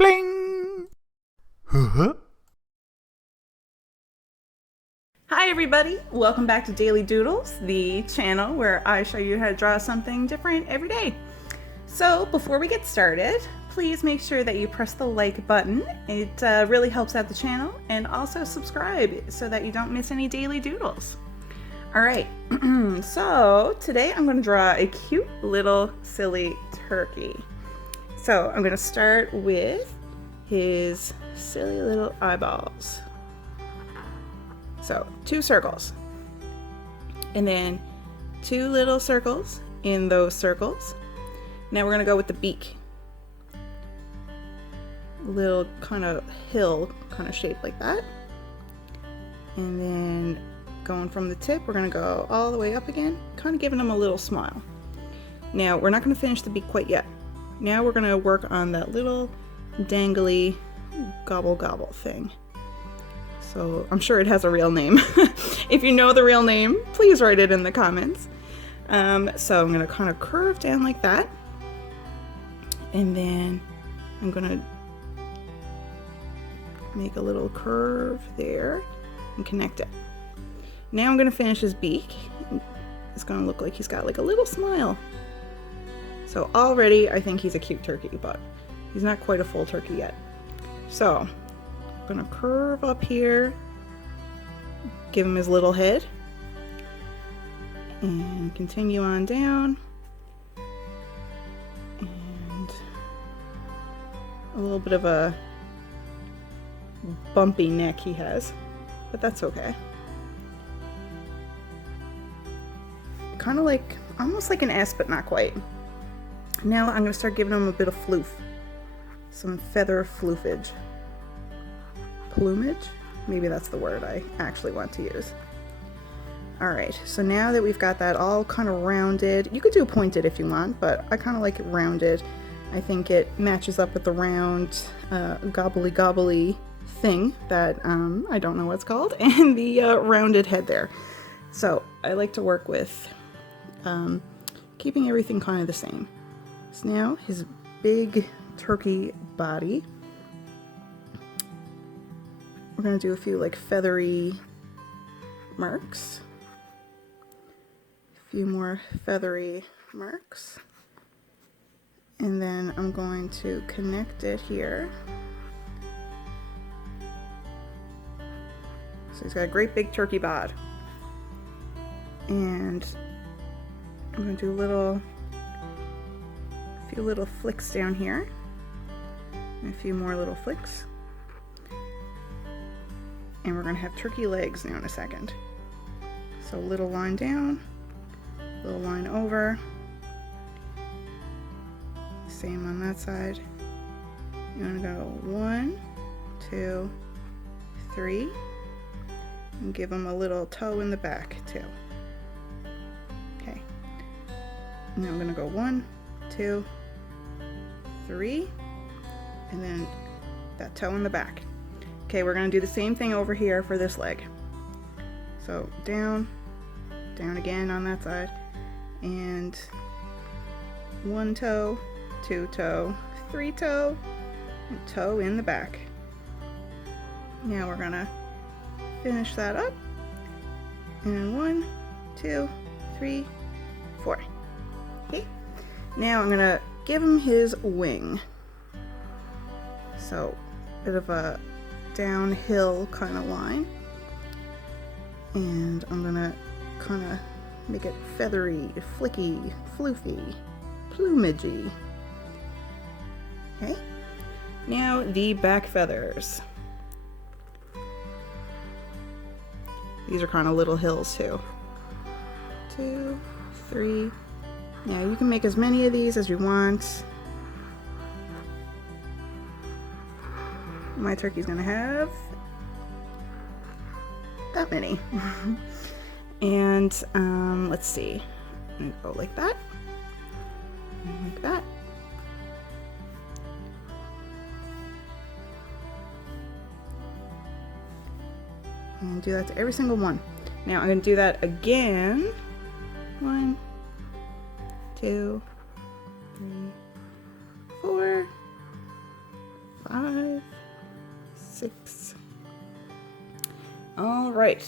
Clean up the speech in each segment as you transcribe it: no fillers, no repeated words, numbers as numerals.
Bling! Huh? Hi everybody, welcome back to Daily Doodles, the channel where I show you how to draw something different every day. So before we get started, please make sure that you press the like button. It really helps out the channel, and also subscribe so that you don't miss any Daily Doodles. All right, so today I'm going to draw a cute little silly turkey. So I'm going to start with his silly little eyeballs. So 2 circles, and then 2 little circles in those circles. Now we're gonna go with the beak. A little kind of hill kind of shaped like that. And then going from the tip, we're gonna go all the way up again, kind of giving them a little smile. Now we're not gonna finish the beak quite yet. Now we're gonna work on that little dangly gobble gobble thing. So I'm sure it has a real name. If you know the real name, please write it in the comments. So I'm gonna kind of curve down like that. And then I'm gonna make a little curve there and connect it. Now I'm gonna finish his beak. It's gonna look like he's got like a little smile. So already I think he's a cute turkey, but he's not quite a full turkey yet. So I'm gonna curve up here, give him his little head, and continue on down, and a little bit of a bumpy neck he has, but that's okay. Kind of like, almost like an S, but not quite. Now I'm gonna start giving him a bit of floof, some feather floofage. Plumage? Maybe that's the word I actually want to use. Alright, so now that we've got that all kind of rounded, you could do pointed if you want, but I kind of like it rounded. I think it matches up with the round gobbly gobbly thing that I don't know what's called, and the rounded head there. So I like to work with keeping everything kind of the same. So now his big turkey body. We're going to do a few like feathery marks. A few more feathery marks. And then I'm going to connect it here. So he's got a great big turkey bod. And I'm going to do a few little flicks down here. And a few more little flicks. And we're going to have turkey legs now in a second. So little line down, little line over. Same on that side. You're going to go 1, 2, 3. And give them a little toe in the back too. Okay. Now I'm going to go 1, 2, 3. And then that toe in the back. Okay, we're going to do the same thing over here for this leg. So down, down again on that side, and 1 toe, 2 toe, 3 toe, and toe in the back. Now we're going to finish that up, and 1, 2, 3, 4. Okay, now I'm going to give him his wing. So, bit of a downhill kind of line, and I'm gonna kind of make it feathery, flicky, floofy, plumagey. Okay, now the back feathers. These are kind of little hills too. 2, 3. Now you can make as many of these as you want. My turkey's gonna have that many. And let's see. I'm gonna go like that. And like that. And do that to every single one. Now I'm gonna do that again. 1, 2, 3, 4, 5, 6. All right,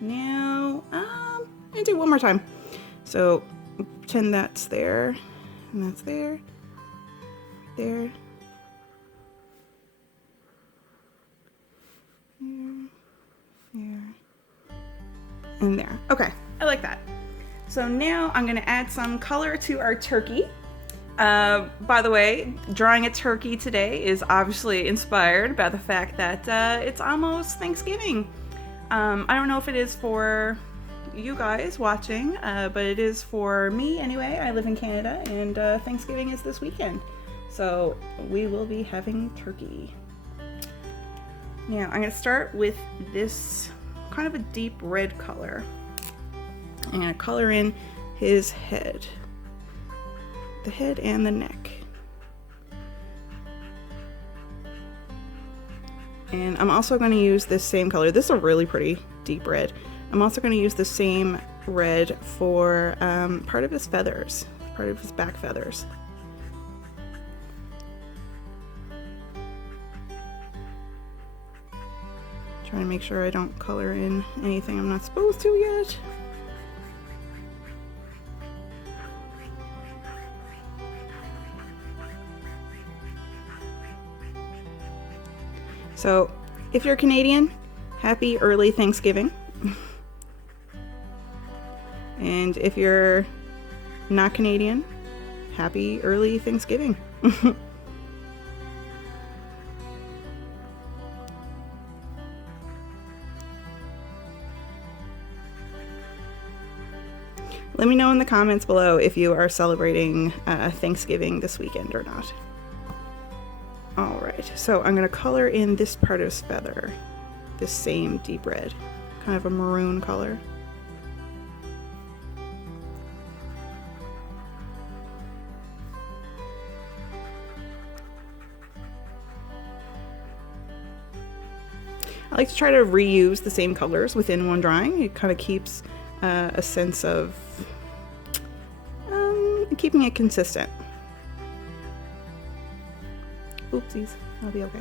now I'm gonna do one more time. So pretend that's there, and that's there, there, there, and there. Okay, I like that. So now I'm gonna add some color to our turkey. By the way, drawing a turkey today is obviously inspired by the fact that it's almost Thanksgiving. I don't know if it is for you guys watching, but it is for me anyway. I live in Canada, and Thanksgiving is this weekend. So we will be having turkey. Now I'm going to start with this kind of a deep red color. I'm going to color in his head. The head and the neck. And I'm also going to use this same color. This is a really pretty deep red. I'm also going to use the same red for part of his feathers, part of his back feathers. Trying to make sure I don't color in anything I'm not supposed to yet. So, if you're Canadian, happy early Thanksgiving. And if you're not Canadian, happy early Thanksgiving. Let me know in the comments below if you are celebrating Thanksgiving this weekend or not. Alright, so I'm going to color in this part of his feather, this same deep red, kind of a maroon color. I like to try to reuse the same colors within one drawing. It kind of keeps a sense of keeping it consistent. Oopsies, I'll be okay.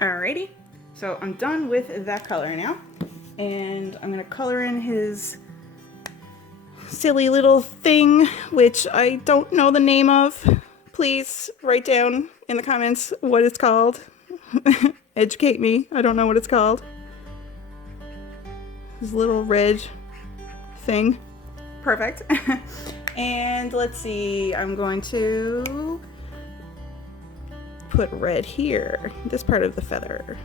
Alrighty, so I'm done with that color now, and I'm gonna color in his silly little thing, which I don't know the name of. Please write down in the comments what it's called. Educate me, I don't know what it's called. This little red thing. Perfect. And let's see, I'm going to put red here, this part of the feather.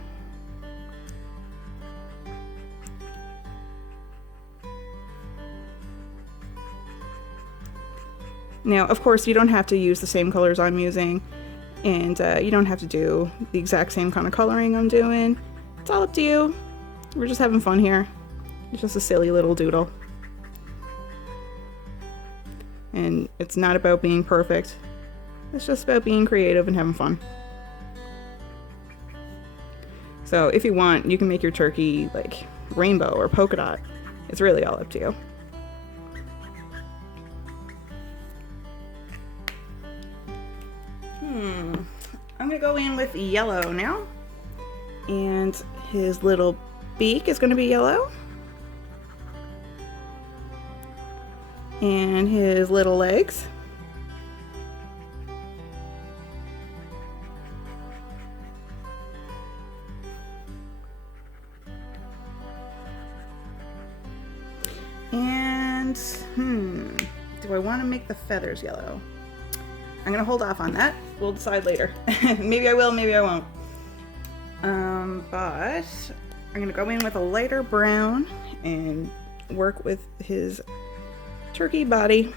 Now, of course, you don't have to use the same colors I'm using, and you don't have to do the exact same kind of coloring I'm doing. It's all up to you. We're just having fun here. It's just a silly little doodle. And it's not about being perfect. It's just about being creative and having fun. So if you want, you can make your turkey like rainbow or polka dot. It's really all up to you. I'm gonna go in with yellow now. And his little beak is gonna be yellow. And his little legs. And, do I want to make the feathers yellow? I'm going to hold off on that. We'll decide later. Maybe I will, maybe I won't. But I'm going to go in with a lighter brown and work with his turkey body.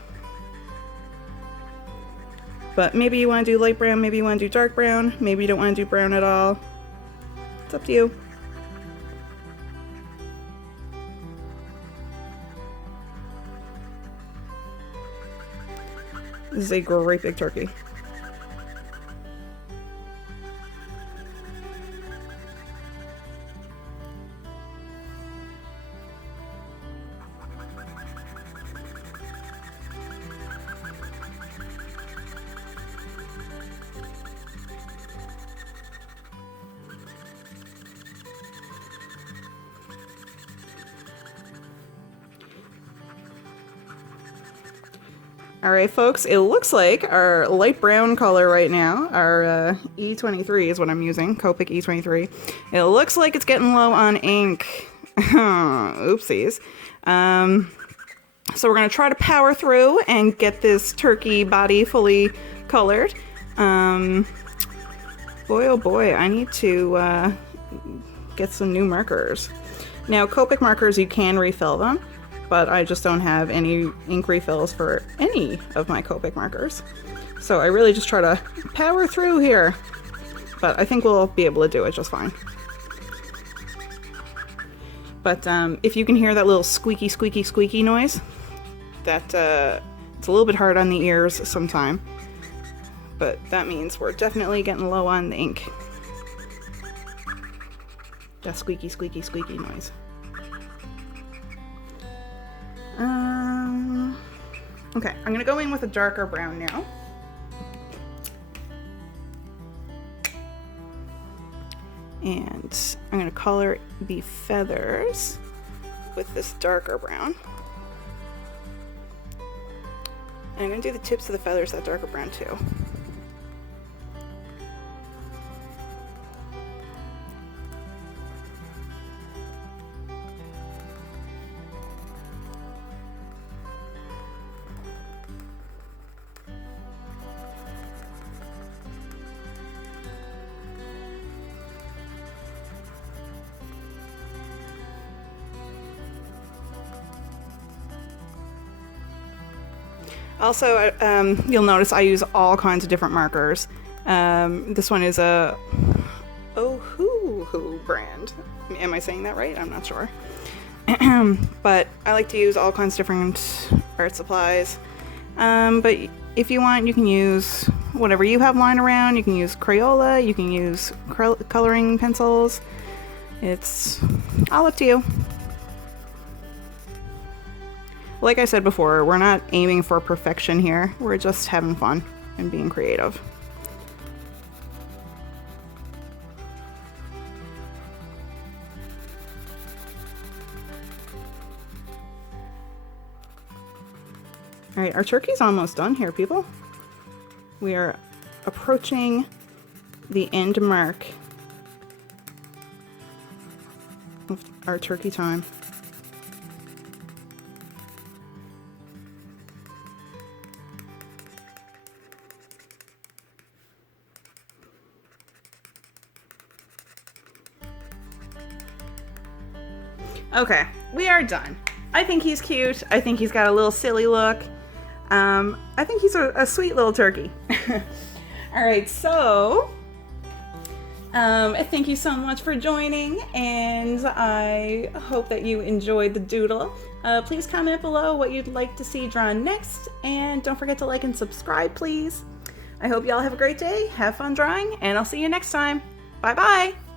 But maybe you want to do light brown, maybe you want to do dark brown, maybe you don't want to do brown at all. It's up to you. This is a great big turkey. All right, folks, it looks like our light brown color right now, our E23 is what I'm using, Copic E23. It looks like it's getting low on ink. Oopsies. So we're going to try to power through and get this turkey body fully colored. Boy, oh boy, I need to get some new markers. Now, Copic markers, you can refill them, but I just don't have any ink refills for any of my Copic markers. So I really just try to power through here, but I think we'll be able to do it just fine. But if you can hear that little squeaky, squeaky, squeaky noise, that it's a little bit hard on the ears sometime, but that means we're definitely getting low on the ink. That squeaky, squeaky, squeaky noise. Okay, I'm gonna go in with a darker brown now. And I'm gonna color the feathers with this darker brown. And I'm gonna do the tips of the feathers that darker brown too. Also, you'll notice I use all kinds of different markers. This one is a Ohuhu brand. Am I saying that right? I'm not sure. But I like to use all kinds of different art supplies. But if you want, you can use whatever you have lying around. You can use Crayola, you can use coloring pencils. It's all up to you. Like I said before, we're not aiming for perfection here. We're just having fun and being creative. All right, our turkey's almost done here, people. We are approaching the end mark of our turkey time. Okay, we are done. I think he's cute. I think he's got a little silly look. I think he's a sweet little turkey. All right, so thank you so much for joining, and I hope that you enjoyed the doodle. Please comment below what you'd like to see drawn next, and don't forget to like and subscribe, please. I hope y'all have a great day, have fun drawing, and I'll see you next time. Bye-bye!